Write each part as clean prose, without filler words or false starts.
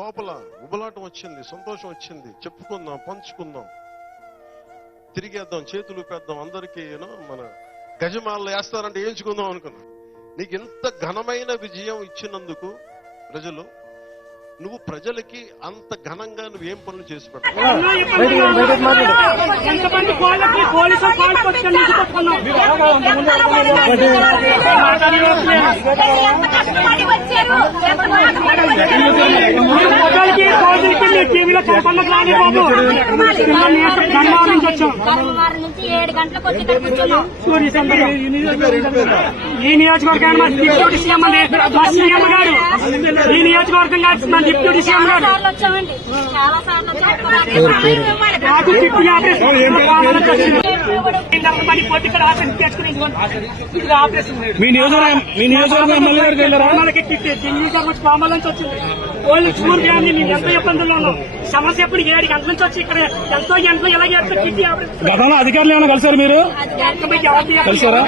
లోపల ఉబలాటం వచ్చింది, సంతోషం వచ్చింది. చెప్పుకుందాం, పంచుకుందాం, తిరిగేద్దాం, చేతులు పెద్దాం, అందరికీ మన గజమాలలో వేస్తారంటే వేయించుకుందాం అనుకున్నా. నీకు ఇంత ఘనమైన విజయం ఇచ్చినందుకు ప్రజలు, నువ్వు ప్రజలకి అంత ఘనంగా నువ్వేం పనులు చేసి పెట్టావు? ఈ నియోజకవర్గాన్ని డిప్యూటీ సీఎం గారు, ఈ నియోజకవర్గం డిప్యూటీ సీఎం గారు మీ నియోజకవర్గం ఎమ్మెల్యే గారికి వెళ్ళారా? పామల నుంచి వచ్చింది. ఓన్లీ చూరు కానీ నేను ఎంతో ఇబ్బందుల్లో ఉన్నాం. సమస్య ఎప్పుడు 7 గంటల నుంచి వచ్చి ఇక్కడ ఎంతో గంటలు ఇలాగే గతంలో అధికారులు ఏమైనా కలిసారు మీరు? కలిసారా?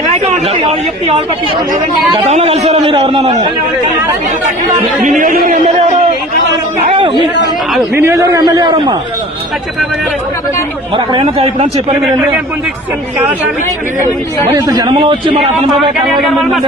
ఇలాగే ఉంటుంది. ఎవరు చెప్తే ఎవరు పట్టించుకోలేదు. గతంలో కలిసారా మీరు ఎవరన్నా? మీ నియోజకవర్గం ఎమ్మెల్యే ఎవరు? మీ నియోజకవర్గం ఎమ్మెల్యే ఎవరమ్మా? మరి అక్కడ ఏమన్నా ఇప్పుడు చెప్పారు మీరు? మరి ఇంత జన్మలో వచ్చి మరి అతని మీద వచ్చామండి.